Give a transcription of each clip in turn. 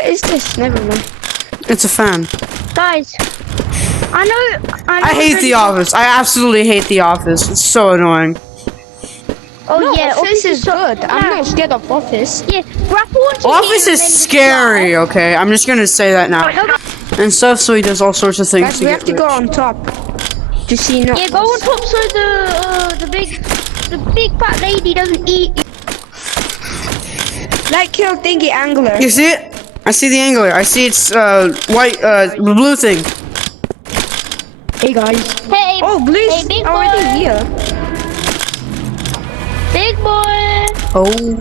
what is this? Never mind. It's a fan. Guys, I know I hate The Office. I absolutely hate The Office. It's so annoying. Oh No, yeah, Office is good. I'm No. not scared of Office. Yeah, grapple onto Office here is and then just scary, okay? I'm just gonna say that now. fly. And stuff, so he does all sorts of things Guys, to we get have to go rich. on top. To see no. Yeah, go on top so the big fat lady doesn't eat. Like kill thingy angler. You see it? I see the angler. I see its white, blue thing. Hey guys. Hey, Oh, Blue's hey, big already boy. here. Big boy. Oh.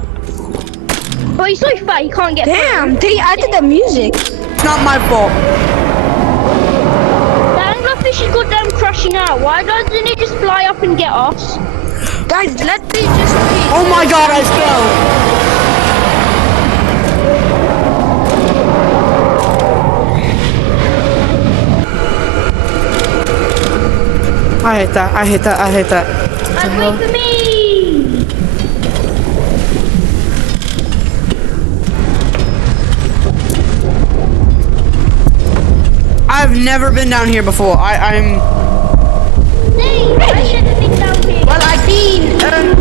But he's so fat he can't get through. Damn, they added the music. It's not my fault. The anglerfish is goddamn crushing out. Why doesn't it just fly up and get us? Guys, let me just read. Oh my god, I fell. I hate that. I hate that. I hate that. And wait for me. I've never been down here before. I'm. Hey, I should have been down here. Well, I've been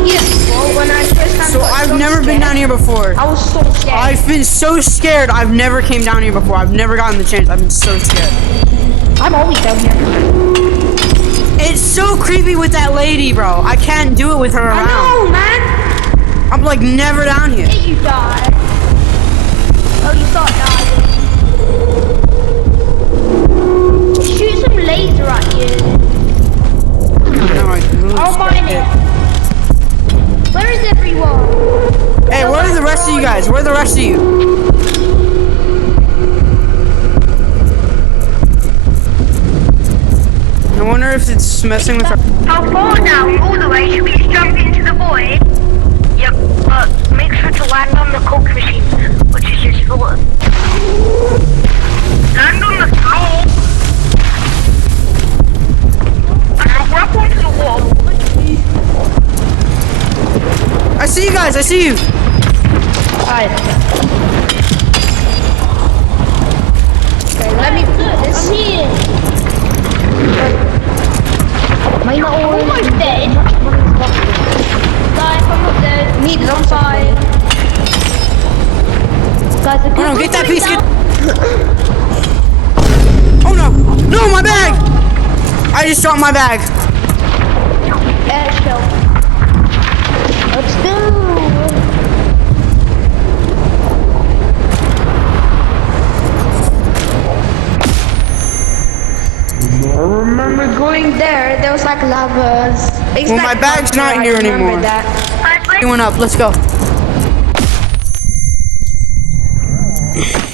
here before when I first time. So I've never been down here before. I was so scared. I've been so scared. I've never came down here before. I've never gotten the chance. I've been so scared. I'm always down here. It's so creepy with that lady, bro. I can't do it with her I around. know, man. I'm like never down here. Hey, you die. Oh, you start dying. Shoot some laser at you. No, I really I'll just got mine hit. it. Where is everyone? Hey, where are the rest of you guys? Where are the rest of you? I wonder if it's messing with her. I'll fall down all the way. Should we just jump into the void? Yep, but make sure to land on the coke machine, which is just full. Land on the floor. And I'll grab onto the wall. I see you guys. I see you. Alright. Okay, let me put this. I'm here. Mine I'm almost dead. Guys, I'm not dead. Need I'm lots of fine. Guys, the Oh no, get that piece. down. Oh no. No, my bag. I just dropped my bag. Air shell. Let's go. I remember going there. There was like lavas. It's Well, like my bag's not I here remember anymore. That. Firstly, He went up. Let's go.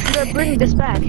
I'm gonna bring this back.